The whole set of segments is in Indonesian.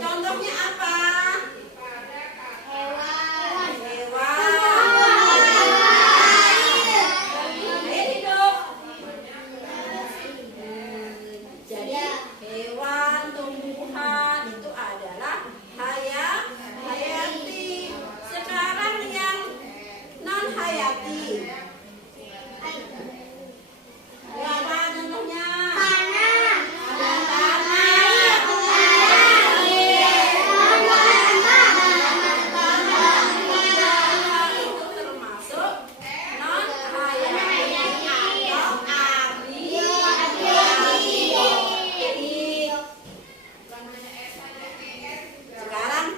Contohnya apa? Hewan. Ayo hidup. Jadi hewan, tumbuhan itu adalah hayati. Sekarang yang non hayati. Apa contohnya? Ada tanah. Itu termasuk non hayati atau sekarang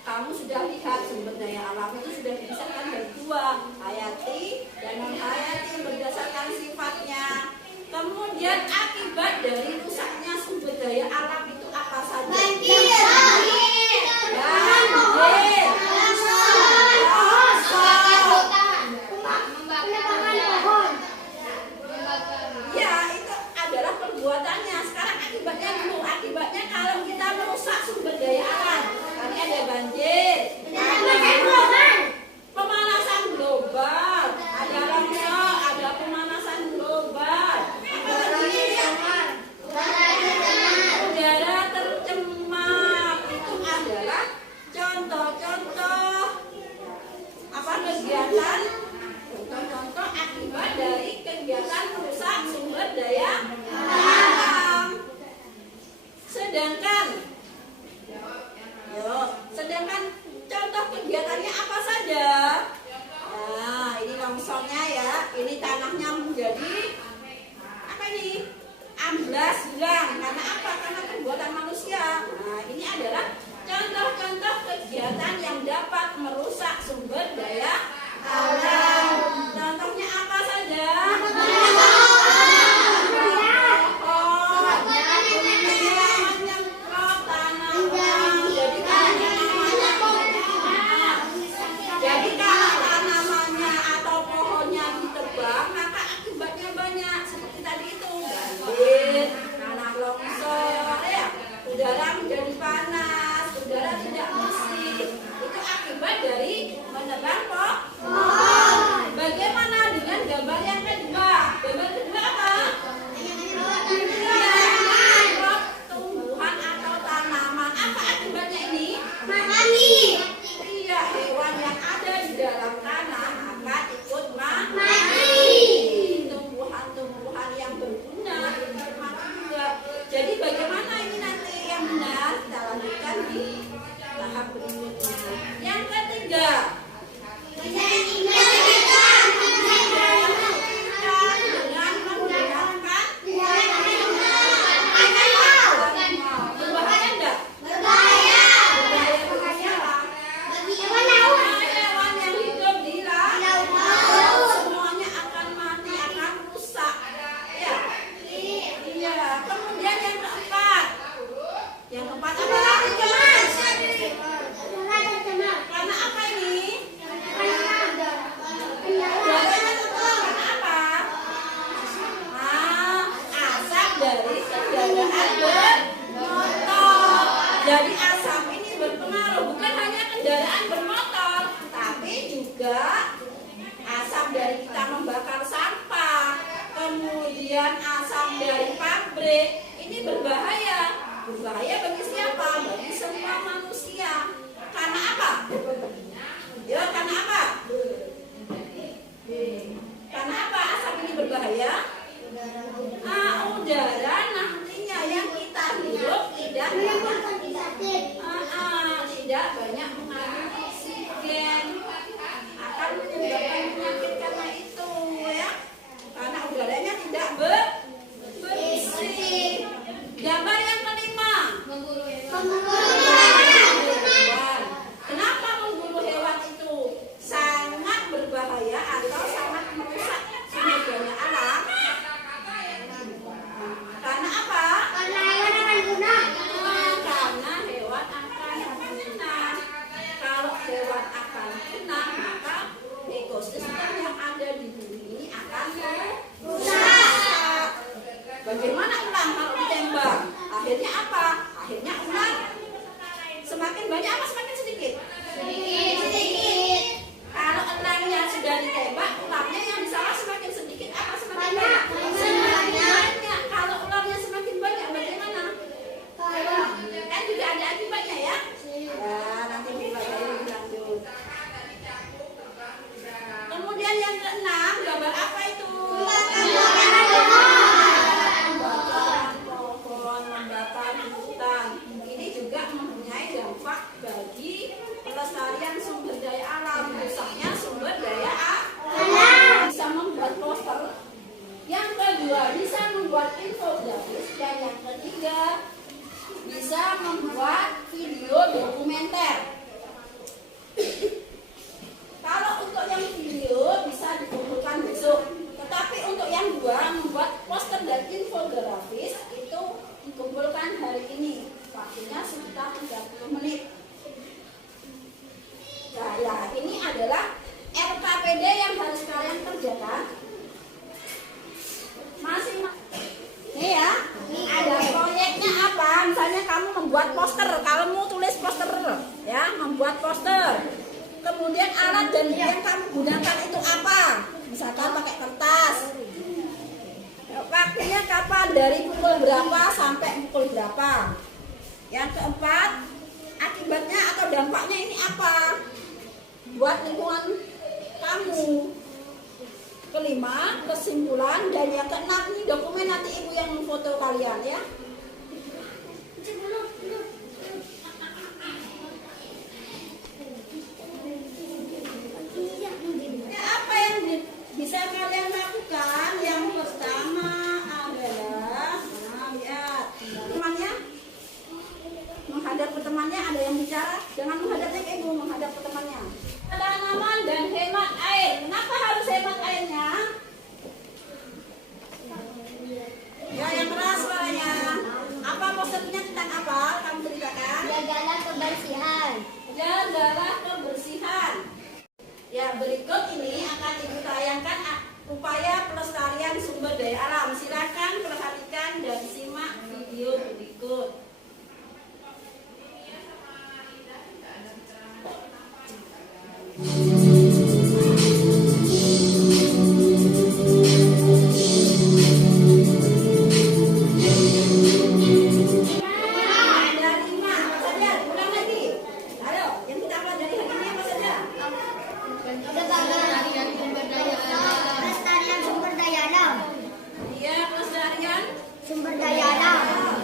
kamu sudah lihat sumber daya alam itu sudah dipisahkan dari dua, hayati dan non hayati berdasarkan sifatnya. Kemudian akibat dari rusaknya sumber daya alam itu apa saja? Banjir, ya itu adalah perbuatannya. Sekarang akibatnya dulu. Akibatnya kalau kita merusak sumber daya alam, tadi ada banjir, pemanasan global, ada longsor, ada pemanasan global, apalagi udara tercemar. Itu adalah contoh-contoh apa kegiatan, contoh-contoh akibat dari kegiatan merusak sumber daya alam. Sedangkan contoh kegiatannya apa saja? Nah, ini longsornya ya, ini tanahnya menjadi apa ini? Amblas hilang. Karena apa? Karena perbuatan manusia. Nah, ini adalah contoh-contoh kegiatan yang dapat merusak sumber daya alam. Contohnya apa saja? Jadi kalau tanamannya atau pohonnya ditebang, maka akibatnya banyak. Seperti tadi itu, banjir, tanah longsor, ya, udara menjadi panas, udara tidak bersih. Itu akibat dari menebang pohon. Bagaimana dengan gambar yang kedua? Gambar kedua apa? Tumbuhan atau tanaman. Apa akibatnya ini? Iya, hewan yang ada di dalam tanah akan ikut mati. Tumbuhan-tumbuhan yang berguna ikut mati juga. Jadi bagaimana ini nanti yang benar? Kita lanjutkan di tahap berikutnya. Yang ketiga, dengan menggunakan berbahaya enggak? Berbahaya bagi siapa? Hewan yang hidup di laut semuanya akan mati, akan rusak. Ya. Iya. Kemudian yang keempat apa? Karena apa ini? Udaranya kotor. Karena apa? Asap dari kendaraan bermotor. Jadi asap ini berpengaruh bukan hanya kendaraan bermotor, tapi juga asap dari kita membakar sampah, kemudian asap dari pabrik. Ini berbahaya. Berbahaya bagi siapa? Bagi semua manusia. Karena apa? Ya, karena apa? Karena apa asap ini berbahaya? Udara nantinya yang kita hirup tidak banyak mengandung oksigen, akan menyebabkan penyakit karena itu ya. Karena udaranya tidak bersih. Gambar yang kelima, kenapa memburu hewan itu sangat berbahaya atau sangat merusak sumber daya alam? Karena apa? Karena hewan akan punah. Kalau hewan akan punah, maka ekosistem yang ada di bumi ini akan rusak. Bagaimana ulang kalau ditembak? Akhirnya kegiatan. Ini juga mempunyai dampak bagi pelestarian sumber daya alam, rusaknya sumber daya alam. Bisa membuat poster. Yang kedua, bisa membuat infografis. Dan yang ketiga, bisa membuat video dokumenter. Kalau untuk yang video bisa dikumpulkan besok. Tetapi untuk yang dua, membuat poster dan infografis itu dikumpulkan hari ini. Waktunya sekitar 30 menit. Nah, ya, ini adalah RKPD yang harus kalian kerjakan. Nih ya, ada proyeknya apa? Misalnya kamu membuat poster, kamu tulis poster, ya, membuat poster. Kemudian alat dan yang kamu gunakan itu apa? Misalkan pakai kertas. Waktunya kapan? Dari pukul berapa sampai pukul berapa? Yang keempat, akibatnya atau dampaknya ini apa buat lingkungan kamu? Kelima, kesimpulan. Dan yang keenam, ini dokumen nanti ibu yang memfoto kalian ya. Apa yang bisa kalian lakukan? Yang pertama adalah, nah, lihat temannya, menghadap ke temannya. Ada yang bicara, jangan menghadapnya ke ibu, menghadap ke temannya. Tanaman dan hemat air. Kenapa harus hemat airnya? Ya, yang keras suaranya. Apa posternya tentang apa? Kamu ceritakan. Jagalah kebersihan. Jagalah kebersihan. Ya, berikut ini akan ibu tayangkan upaya pelestarian sumber daya alam. Silakan perhatikan dan simak video berikut. Pelestarian sumber daya alam. Iya, pelestarian Sumber daya alam.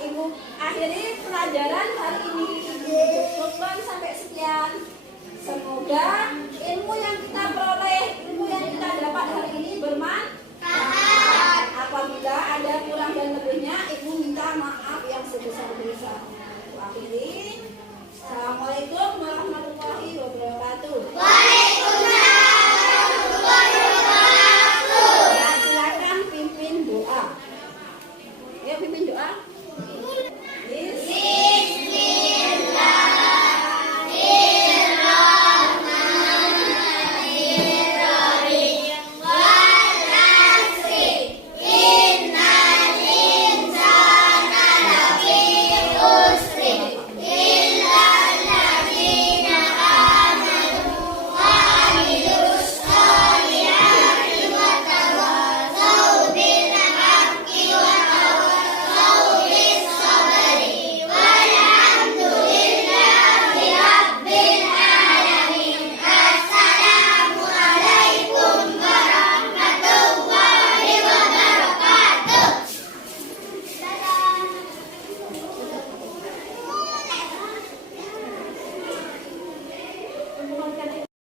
Ibu akhiri pelajaran hari ini. Cukup sampai sekian. Semoga ilmu yang kita peroleh, ilmu yang kita dapat hari ini bermanfaat. Apabila ada kurang dan lebihnya, ibu minta